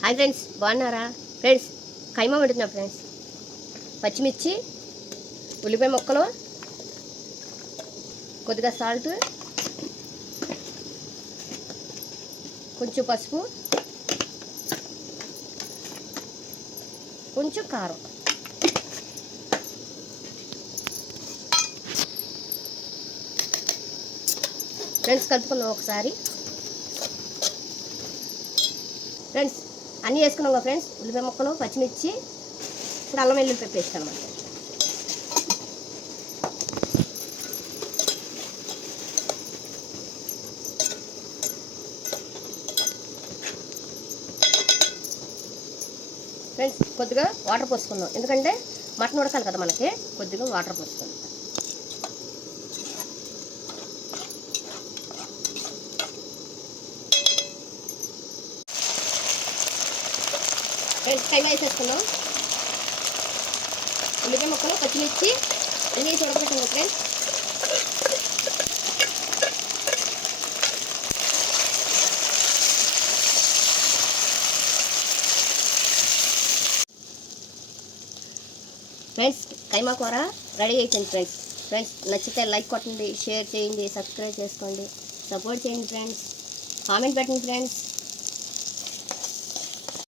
Hi friends, బాగున్నారా ఫ్రెండ్స్? కైమా వండుతున్నా ఫ్రెండ్స్. పచ్చిమిర్చి, ఉల్లిపాయ ముక్కలు, కొద్దిగా సాల్ట్, కొంచెం పసుపు, కొంచెం కారం. ఫ్రెండ్స్ కలుపుకున్నాం ఒకసారి. ఫ్రెండ్స్ అన్నీ వేసుకున్నాం కదా ఫ్రెండ్స్. ఉల్లిపాయ ముక్కలు, పచ్చిమిర్చి, ఇప్పుడు అల్లం వెల్లుల్లి పేస్ట్ అనమాట. ఫ్రెండ్స్ కొద్దిగా వాటర్ పోసుకుందాం, ఎందుకంటే మటన్ ఉడకాలి కదా మనకి. కొద్దిగా వాటర్ పోసుకుందాం. ఫ్రెండ్స్ కైమా వేసేసుకున్నాం. ఉల్లిపాయ ముక్కలు, పచ్చిమిర్చి అన్నీ వేసి ఉడకబెట్టాం ఫ్రెండ్స్. ఫ్రెండ్స్ కైమా కూర రెడీ అయిపోయింది ఫ్రెండ్స్. ఫ్రెండ్స్ నచ్చితే లైక్ కొట్టండి, షేర్ చేయండి, సబ్స్క్రైబ్ చేసుకోండి, సపోర్ట్ చేయండి ఫ్రెండ్స్, కామెంట్ పెట్టండి ఫ్రెండ్స్.